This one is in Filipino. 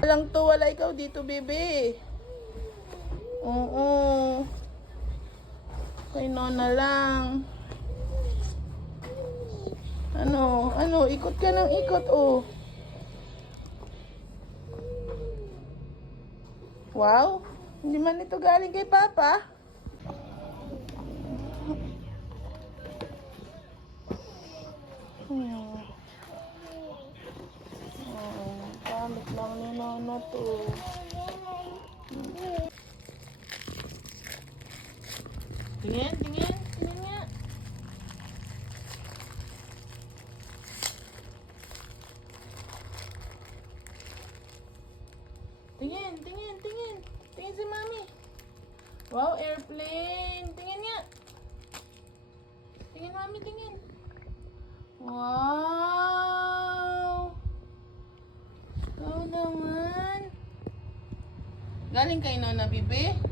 Walang to, wala ikaw dito, bebe. Oo. Kay Nona lang. Ano, ikot ka ng ikot, oh. Wow, hindi man ito galing kay Papa. Gamit lang ni Nona to. Tingin nga. Tingin. Tingin si Mami. Wow, airplane. Tingin nga. Tingin, Mami, tingin. Wow. Ikaw naman. Galing kay Nona, Bibi.